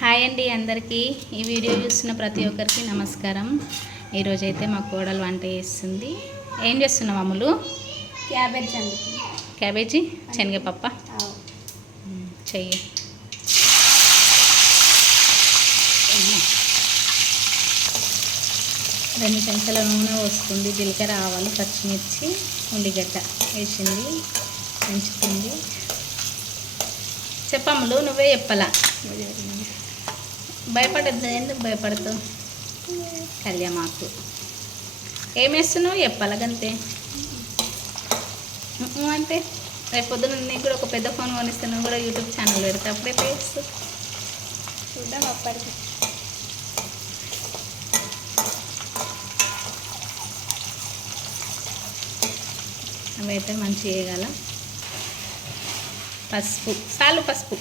Hi అండి అందరికీ. ఈ వీడియో చూస్తున్న ప్రతి ఒక్కరికి నమస్కారం. ఈరోజైతే మా కోడలు వంట చేస్తుంది. ఏం చేస్తున్నావు అమ్ములు? క్యాబేజీ అండి. క్యాబేజీ శనగపప్ప చెయ్యి. 2 చెంచాల నూనె పోసుకుంది. జీలకర్ర, ఆవాలు, పచ్చిమిర్చి, ఉల్లిగడ్డ వేసింది, పెంచుతుంది. చెప్పమ్ములు, నువ్వే చెప్పాలా. భయపడద్దు. ఎందుకు భయపడతావు? కళ్యామాకు ఏమేస్తున్నావు చెప్పాలా గంతే. అంటే రేపు పొద్దున నీకు కూడా ఒక పెద్ద ఫోన్ కొనిస్తే నువ్వు కూడా యూట్యూబ్ ఛానల్ పెడతా. అప్పుడే వేస్తావు. చూద్దాం అప్పటికి. అవి అయితే మంచిగా వేయగల. పసుపు, చాలు పసుపు.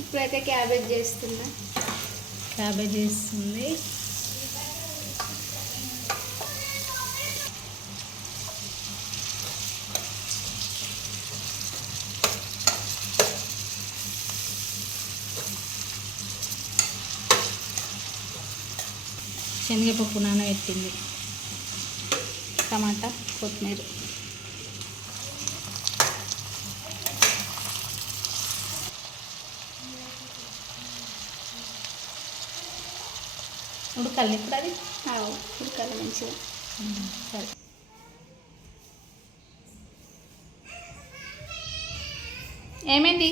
ఇప్పుడైతే క్యాబేజ్ చేస్తున్నా. క్యాబేజ్ వేస్తుంది. శనగపప్పు నానబెట్టింది. టమాటా, కొత్తిమీర. ఉడకాలి ఇప్పుడు అది. ఉడకాలి మంచిగా. సరే. ఏమైంది?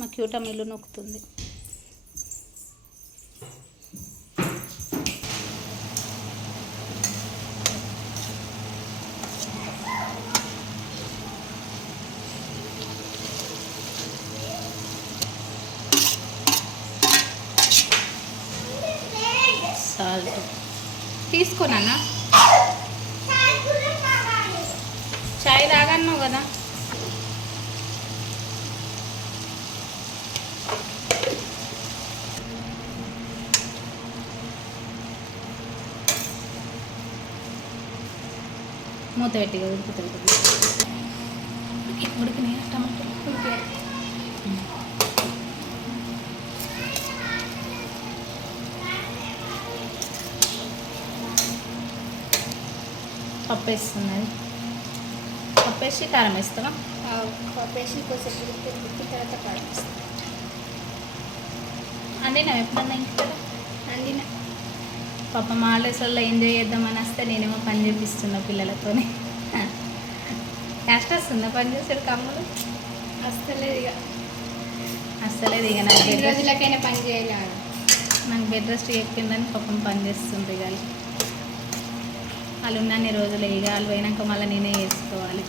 మా క్యూట మిల్లు నొక్కుతుంది. సాల్ట్ తీసుకోనా? చాయ్ తాగన్నావు కదా. మూత పెట్టిగా ఉడుకుతుంది. ఉడికినాయి టమాటాలు. పప్పు వేస్తున్నది. పప్పు వేసి కారం వేస్తావా? పప్పు వేసి కొంచెం ఉడికి తర్వాత కారం వేస్తాం. అండినా ఎప్పుడన్నా ఇంకా అండిన పాప హాలిడేస్లలో ఎంజాయ్ చేద్దామని వస్తే నేనేమో పని చేపిస్తున్నా పిల్లలతోనే. కష్టం వస్తుందా పని చేసాడు కమ్ములు? వస్తలేదు ఇక. అస్సలేదు ఇక. నాకు ఎన్ని రోజులకైనా పని చేయాలి. నాకు బెడ్ రెస్ట్ ఎక్కిందని పాపం పని చేస్తుంది. ఇక వాళ్ళు ఉన్నన్ని రోజులు ఇక వాళ్ళు పోయినాక మళ్ళీ నేనే చేసుకోవాలి.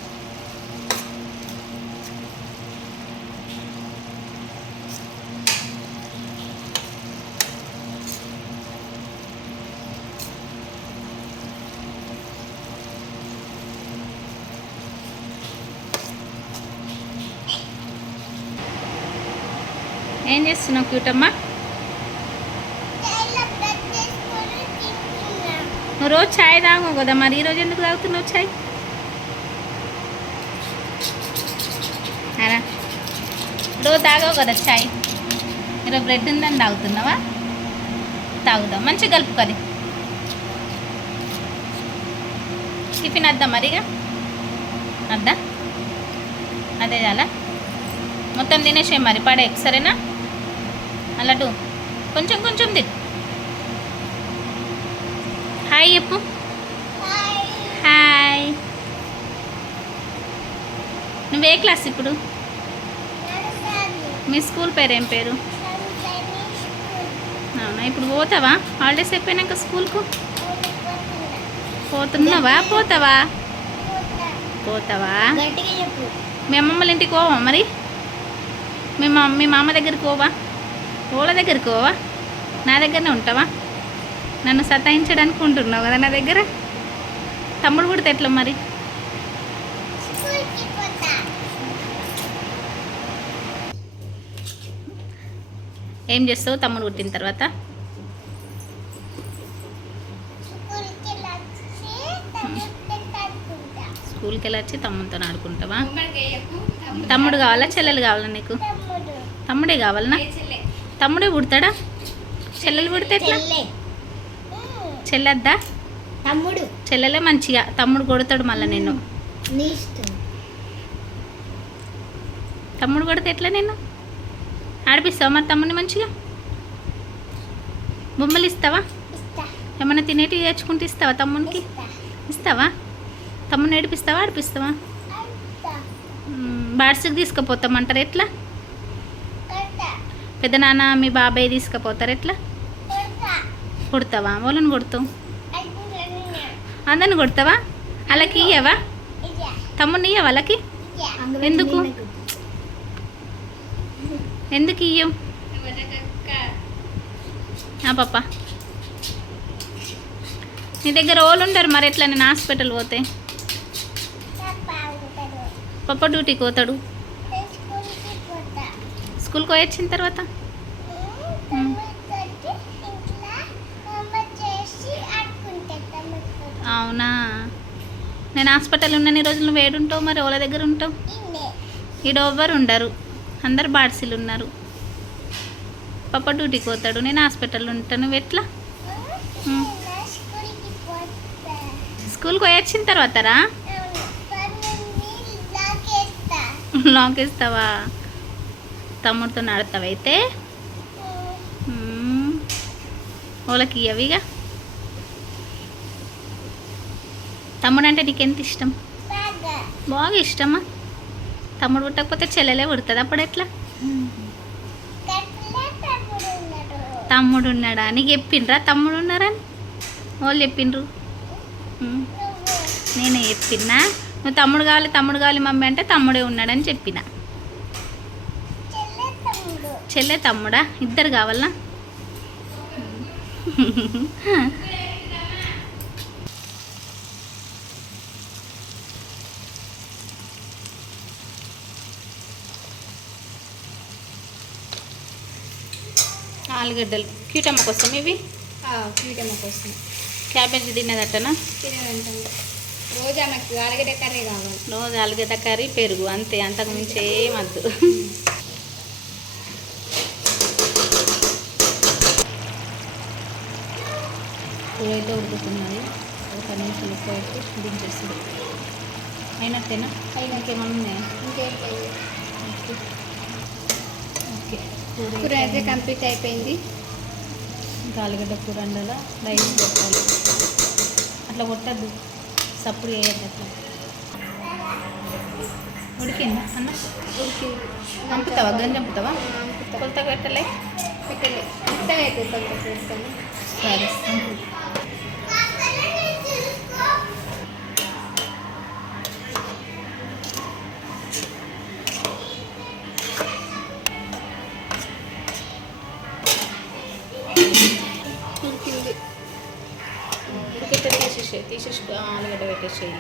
ఏం చేస్తున్నావు క్యూటమ్మా? నువ్వు రోజు ఛాయ్ తాగవు కదా, మరి ఈరోజు ఎందుకు తాగుతున్నావు ఛాయ్? అరా రోజు తాగవు కదా ఛాయ్. ఈరోజు బ్రెడ్ ఉందని తాగుతున్నావా? తాగుదాం. మంచిగా కలుపు కది. టిఫిన్ వద్దా మరిగా? వద్దా? అదే చాలా మొత్తం తినేసే మరి పడే. సరేనా? అల్లటు కొంచెం కొంచెం తిను. హాయ్ చెప్పు. హాయ్. నువ్వే క్లాస్ ఇప్పుడు? మీ స్కూల్ పేరు ఏం పేరు? అవునా, ఇప్పుడు పోతావా? హాలిడేస్ అయిపోయినాక స్కూల్కు పోతున్నావా? పోతావా? మీ అమ్మమ్మల ఇంటికి పోవా మరి? మీ మామ దగ్గరికి పోవా? ఓళ్ళ దగ్గరికి పోవా? నా దగ్గరనే ఉంటావా? నన్ను సతాయించడానికి ఉంటున్నావు కదా నా దగ్గర. తమ్ముడు పుడితే ఎట్లా మరి? ఏం చేస్తావు తమ్ముడు పుట్టిన తర్వాత? స్కూల్కి వెళ్ళి వచ్చి తమ్ముడితో ఆడుకుంటావా? హోంవర్క్ చేయకు. తమ్ముడు కావాలా చెల్లెలు కావాలా నీకు? తమ్ముడే కావాలనా? చెల్లె. తమ్ముడే పుడతాడా? చెల్లెలు పుడితే ఎట్లా? చెల్లెద్దా? తమ్ముడు చెల్లెలే మంచిగా, తమ్ముడు కొడతాడు మళ్ళీ నిన్ను. నీ ఇష్టం. తమ్ముడు కొడితే ఎట్లా నిన్ను ఆడిపిస్తావా మరి తమ్ముడిని మంచిగా? బొమ్మలు ఇస్తావా? ఏమన్నా తినేటివి తెచ్చుకుంటూ ఇస్తావా తమ్మునికి? ఇస్తావా? తమ్ముని ఏడిపిస్తావా ఆడిపిస్తావా? బాడ్స్కి తీసుకుపోతామంటారు ఎట్లా? పెద్ద నాన్న మీ బాబాయ్ తీసుకుపోతారు ఎట్లా? కొడతావా? వాళ్ళని కొడతావు? అందరిని కొడతావా? వాళ్ళకి ఇయ్యవా? తమ్ముడిని ఇయ్యవా వాళ్ళకి? ఎందుకు? ఎందుకు ఇయ్యం? పాప నీ దగ్గర వాళ్ళు ఉండరు మరి ఎట్లా? నేను హాస్పిటల్ పోతే పప్ప డ్యూటీకి పోతాడు. స్కూల్కి పోయి వచ్చిన తర్వాత అవునా? నేను హాస్పిటల్ ఉన్నన్ని రోజులు నువ్వు ఏడుంటావు మరి? వాళ్ళ దగ్గర ఉంటావు? ఈడ ఎవ్వరు ఉండరు, అందరు బాడ్సీలు ఉన్నారు. పప్ప డ్యూటీకి పోతాడు, నేను హాస్పిటల్ ఉంటాను. నువ్వు ఎట్లా? స్కూల్కి పోయి వచ్చిన తర్వాత రా. లాక్ వేస్తావా? తమ్ముడితో నడతావు అయితే? వాళ్ళకి ఇవ్వవిగా. తమ్ముడు అంటే నీకెంత ఇష్టం? బాగా ఇష్టమా? తమ్ముడు పుట్టకపోతే చెల్లెలే పుడుతుంది, అప్పుడు ఎట్లా? తమ్ముడు ఉన్నాడా? నీకు చెప్పిండ్రా తమ్ముడు ఉన్నారని? వాళ్ళు చెప్పిండ్రు? నేనే చెప్పినా? నువ్వు తమ్ముడు కావాలి మమ్మీ అంటే తమ్ముడే ఉన్నాడని చెప్పిన. చెల్లె తమ్ముడా? ఇద్దరు కావాలా? ఆలుగడ్డలు క్యూటమ్మ కోసం ఇవి. క్యూటమ్మ కోసం. క్యాబేజీ తిన్నదట్టనా? తినేదంటాను. రోజు ఆమెకు ఆలుగడ్డ కర్రీ కావాలి. రోజు ఆలుగడ్డ కర్రీ పెరుగు అంతే, అంతకు మించి ఏమద్దు. కూరైతే ఉడుకుతున్నది, ఒక నిమిషం ఉప్పు దించేస్తుంది. అయినట్టేనా? ఇంకేమన్నా ఇంకేం లేదు. ఓకే, కూర అయితే కంప్లీట్ అయిపోయింది. ఇంకా ఆలుగడ్డ కూర అండాలా, రైస్ పెట్టాలి. అట్లా కొట్టద్దు, సప్పుడు వేయద్దు. అట్లా ఉడికిందా అన్న? ఉడికింది. చంపుతావా? గంజి చంపుతావా? కొలత పెట్టలే? పెట్టలే. మెత్తగా అయితే కొంత పెడతాను. సరే. ఉడికింది. ఉడికితే తీసేసి ఆలుగడ్డ పెట్టేసేయి.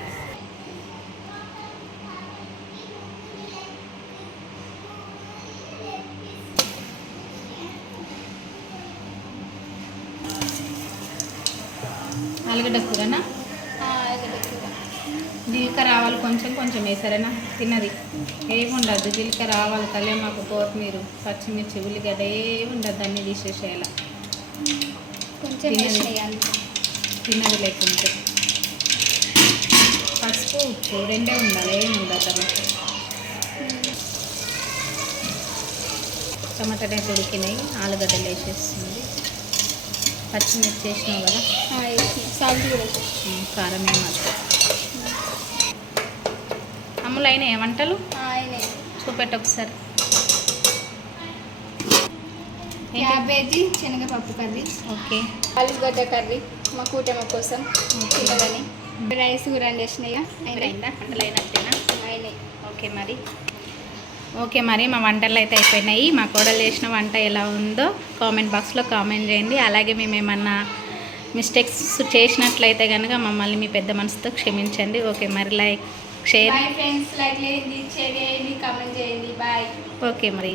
ఆలుగడ్డ కూరనా? ఆలుగడ్డ కూర. జీలకర్ర ఆవాలు కొంచెం కొంచెం వేసారేనా? తిన్నది ఏమి ఉండద్దు. జీలకర్ర ఆవాలు, కళ్యామాకు, కొత్తిమీర, పచ్చిమిర్చి, ఉల్లిగడ్డ ఏమి ఉండద్దు, అన్నీ తీసేసేయాల. కొంచెం వేసేయాలి. తిన్నది లేకుంటే పసుపు, ఉప్పు రెండే ఉండాలి, ఏమి ఉండదు. టమాటాలు అయితే ఉడికినాయి, ఆలుగడ్డలు వేసేస్తుంది. పచ్చిమిర్చి వేసినావు కదా, సాల్ట్ కూడా కారం ఏమద్దు. అమ్ములు అయినాయి వంటలు? అయినాయి. చూపెట్టు ఒకసారి. క్యాబేజీ శనగపప్పు కర్రీ. ఓకే. ఆలుగడ్డ కర్రీ మా కూటమ్మ కోసం తినదని. రైస్ కూడా వండేసినాయి. అయిందా? వంటలు అయినట్టేనా? అయినాయి. ఓకే మరి మా వంటలు అయితే అయిపోయినాయి. మా కోడలు చేసిన వంట ఎలా ఉందో కామెంట్ బాక్స్లో కామెంట్ చేయండి. అలాగే మేము ఏమన్నా మిస్టేక్స్ చేసినట్లయితే కనుక మమ్మల్ని మీ పెద్ద మనసుతో క్షమించండి. ఓకే మరి, like, share. Bye friends. Like చేయండి, షేర్ చేయండి, కామెంట్ చేయండి. బాయ్. ఓకే మరి.